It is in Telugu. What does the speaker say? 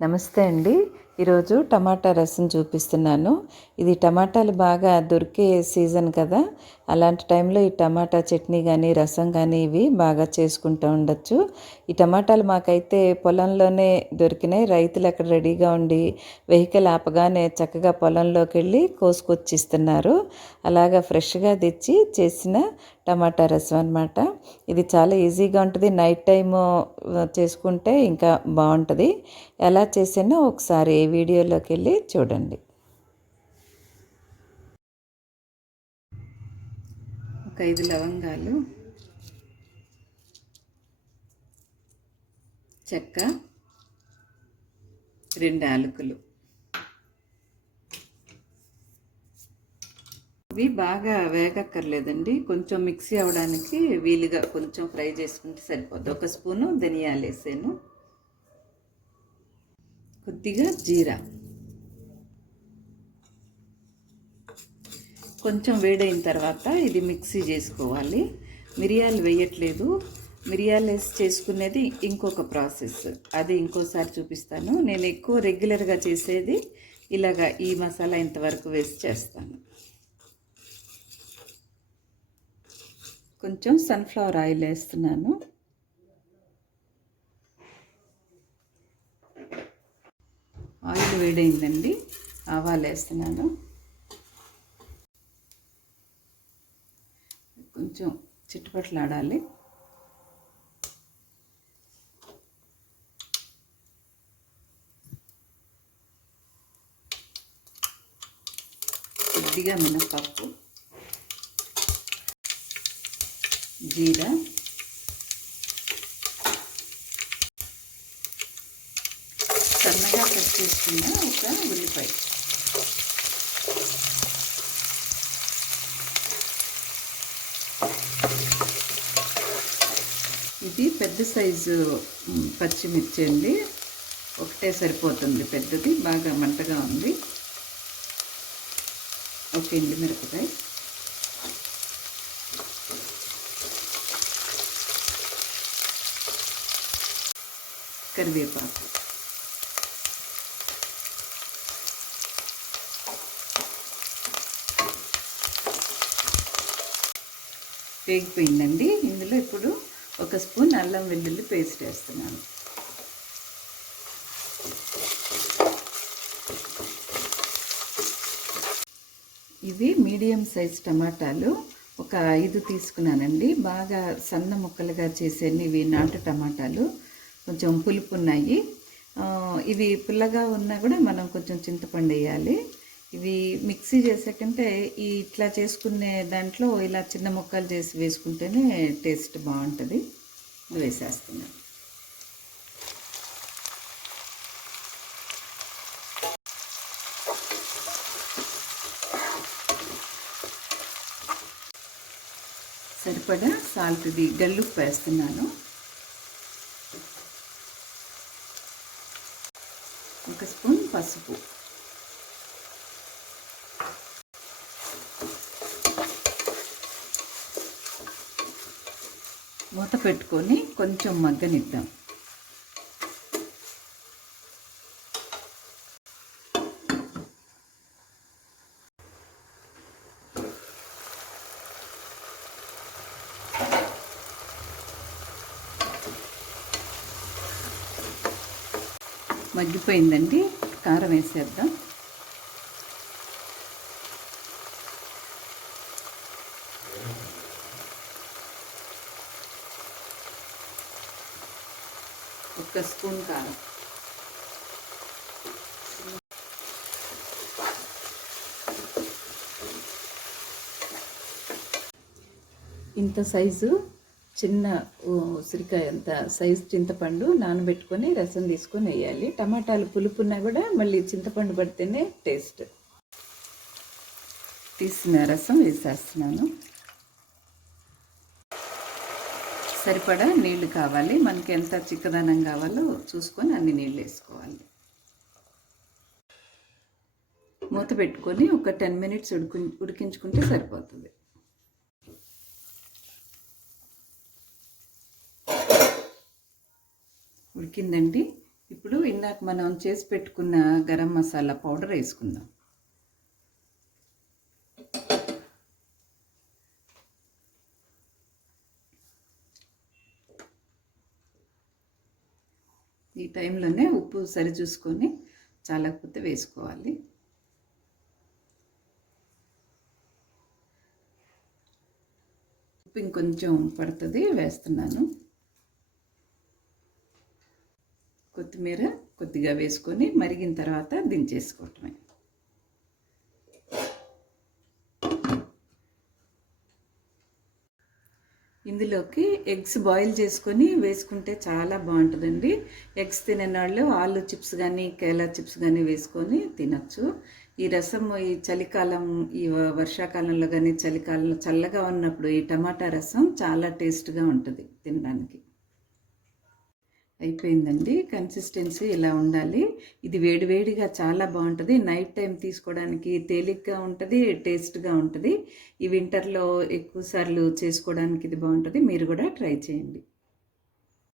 నమస్తే అండి. ఈరోజు టమాటా రసం చూపిస్తున్నాను. ఇది టమాటాలు బాగా దొరికే సీజన్ కదా! అలాంటి టైంలో ఈ టమాటా చట్నీ కానీ, రసం కానీ ఇవి బాగా చేసుకుంటూ ఉండొచ్చు. ఈ టమాటాలు మాకైతే పొలంలోనే దొరికినాయి. రైతులు అక్కడ రెడీగా ఉండి వెహికల్ ఆపగానే చక్కగా పొలంలోకి వెళ్ళి కోసుకొచ్చిస్తున్నారు. అలాగా ఫ్రెష్గా తెచ్చి చేసిన టమాటా రసం అనమాట. ఇది చాలా ఈజీగా ఉంటుంది. నైట్ టైము చేసుకుంటే ఇంకా బాగుంటుంది. ఎలా చేసానో ఒకసారి వీడియోలోకి వెళ్ళి చూడండి. ఒక 5 లవంగాలు, చెక్క, 2 యాలకులు. ఇవి బాగా వేగక్కర్లేదండి. కొంచెం మిక్సీ అవ్వడానికి వీలుగా కొంచెం ఫ్రై చేసుకుంటే సరిపోద్ది. 1 స్పూను ధనియాలు వేసాను, కొద్దిగా జీరా. కొంచెం వేడైన తర్వాత ఇది మిక్సీ చేసుకోవాలి. మిరియాలు వేయట్లేదు. మిరియాలు వేసి చేసుకునేది ఇంకొక ప్రాసెస్, అది ఇంకోసారి చూపిస్తాను. నేను ఎక్కువ రెగ్యులర్గా చేసేది ఇలాగా ఈ మసాలా ఇంతవరకు వేసి చేస్తాను. కొంచెం సన్ఫ్లవర్ ఆయిల్ వేస్తున్నాను. ఆయిల్ వేడైందండి. ఆవాలు వేస్తున్నాను. కొంచెం చిట్టుపట్లాడాలి. కొద్దిగా మినపప్పు, జీరా, సన్నగా కట్ చేసుకున్న ఒక ఉల్లిపాయ. ఇది పెద్ద సైజు పచ్చిమిర్చి అండి. ఒకటే సరిపోతుంది, పెద్దది బాగా మంటగా ఉంది. ఒక ఎండుమిరపకాయ, కరివేపాకు, వేగిపోయిందండి. ఇందులో ఇప్పుడు 1 స్పూన్ అల్లం వెల్లుల్లి పేస్ట్ వేస్తున్నాను. ఇవి మీడియం సైజ్ టమాటాలు ఒక 5 తీసుకున్నానండి. బాగా సన్న ముక్కలుగా చేసేవి ఇవి నాటు టమాటాలు. కొంచెం పులుపు ఉన్నాయి. ఇవి పుల్లగా ఉన్నా కూడా మనం కొంచెం చింతపండు వేయాలి. ఇవి మిక్సీ చేసాకంటే ఇట్లా చేసుకునే దాంట్లో ఇలా చిన్న ముక్కలు చేసి వేసుకుంటేనే టేస్ట్ బాగుంటుంది. ఇది వేసేస్తున్నాను. సరిపడా సాల్ట్, ఇది గల్లుప్పు వేస్తున్నాను. 1 స్పూన్ పసుపు, మూత పెట్టుకొని కొంచెం మగ్గనిద్దాం. మగ్గిపోయిందండి. కారం వేసేద్దాం. ఒక స్పూన్ కారం, ఇంత సైజు చిన్న ఉసిరికాయ అంత సైజు చింతపండు నానబెట్టుకొని రసం తీసుకొని వేయాలి. టమాటాలు పులుపున్నా కూడా మళ్ళీ చింతపండు పడితేనే టేస్ట్. తీసిన రసం వేసేస్తున్నాను. సరిపడా నీళ్లు కావాలి. మనకి ఎంత చిక్కదనం కావాలో చూసుకొని అన్ని నీళ్ళు వేసుకోవాలి. మూత పెట్టుకొని ఒక 10 మినిట్స్ ఉడికించుకుంటే సరిపోతుంది. ఉడికిందండి. ఇప్పుడు ఇందాక మనం చేసి పెట్టుకున్న గరం మసాలా పౌడర్ వేసుకుందాం. ఈ టైంలోనే ఉప్పు సరి చూసుకొని చాలకపోతే వేసుకోవాలి. ఉప్పు ఇంకొంచెం పడుతుంది, వేస్తున్నాను. కొత్తిమీర కొద్దిగా వేసుకొని మరిగిన తర్వాత దించేసుకోవటమే. ఇందులోకి ఎగ్స్ బాయిల్ చేసుకొని వేసుకుంటే చాలా బాగుంటుందండి. ఎగ్స్ తినని వాళ్ళు ఆలు చిప్స్ కానీ కేలా చిప్స్ కానీ వేసుకొని తినచ్చు. ఈ రసం ఈ చలికాలం, ఈ వర్షాకాలంలో కానీ చలికాలంలో చల్లగా ఉన్నప్పుడు ఈ టమాటా రసం చాలా టేస్ట్గా ఉంటుంది తినడానికి. అయిపోయిందండి. కన్సిస్టెన్సీ ఇలా ఉండాలి. ఇది వేడివేడిగా చాలా బాగుంటుంది. నైట్ టైం తీసుకోవడానికి తేలిగ్గా ఉంటుంది, టేస్ట్గా ఉంటుంది. ఈ వింటర్లో ఎక్కువ సార్లు చేసుకోవడానికి ఇది బాగుంటుంది. మీరు కూడా ట్రై చేయండి.